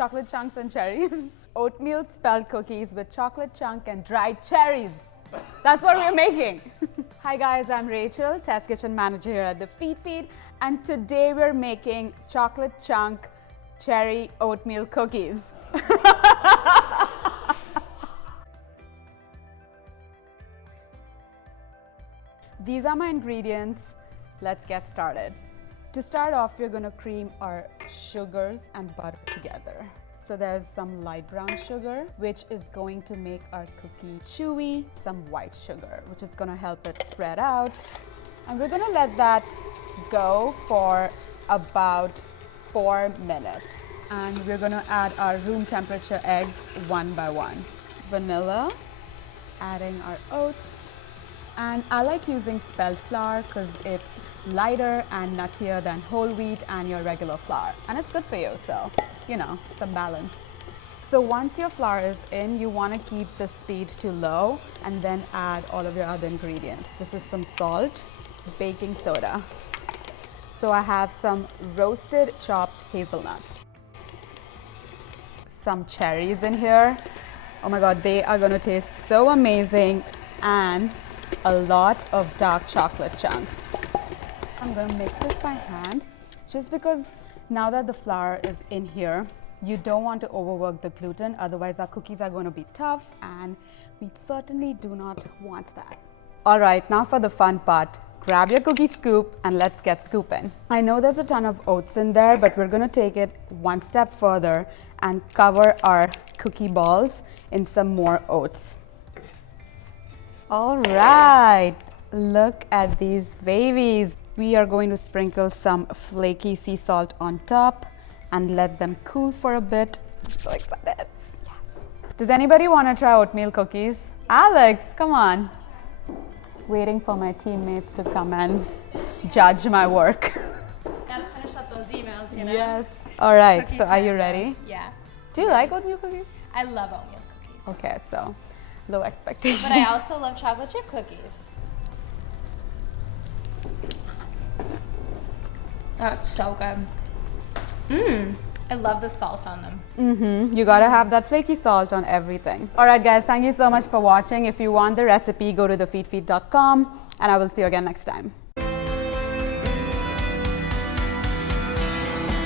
chocolate chunks and cherries. Oatmeal spelt cookies with chocolate chunk and dried cherries. That's what we're making. Hi guys, I'm Rachel, Test Kitchen Manager here at the Feedfeed, and today we're making chocolate chunk cherry oatmeal cookies. These are my ingredients. Let's get started. To start off, we're going to cream our sugars and butter together. So there's some light brown sugar, which is going to make our cookie chewy, some white sugar, which is going to help it spread out. And we're going to let that go for about 4 minutes. And we're going to add our room temperature eggs one by one. Vanilla, adding our oats. And I like using spelt flour because it's lighter and nuttier than whole wheat and your regular flour. And it's good for you, so, you know, some balance. So once your flour is in, you want to keep the speed to low and then add all of your other ingredients. This is some salt, baking soda. So I have some roasted chopped hazelnuts. Some cherries in here. Oh my God, they are going to taste so amazing. And a lot of dark chocolate chunks. I'm going to mix this by hand just because now that the flour is in here, you don't want to overwork the gluten, otherwise our cookies are going to be tough and we certainly do not want that. All right, now for the fun part. Grab your cookie scoop and let's get scooping. I know there's a ton of oats in there, but we're going to take it one step further and cover our cookie balls in some more oats. All right, look at these babies. We are going to sprinkle some flaky sea salt on top and let them cool for a bit. I'm so excited. Yes. Does anybody want to try oatmeal cookies? Alex, come on. Waiting for my teammates to come and judge my work. Gotta finish up those emails, you know? Yes. All right, Cookie so time, are you ready? Yeah. Do you like oatmeal cookies? I love oatmeal cookies. Okay, so low expectations. But I also love chocolate chip cookies. That's so good. I love the salt on them. You gotta have that flaky salt on everything. All right, guys, thank you so much for watching. If you want the recipe, go to thefeedfeed.com and I will see you again next time.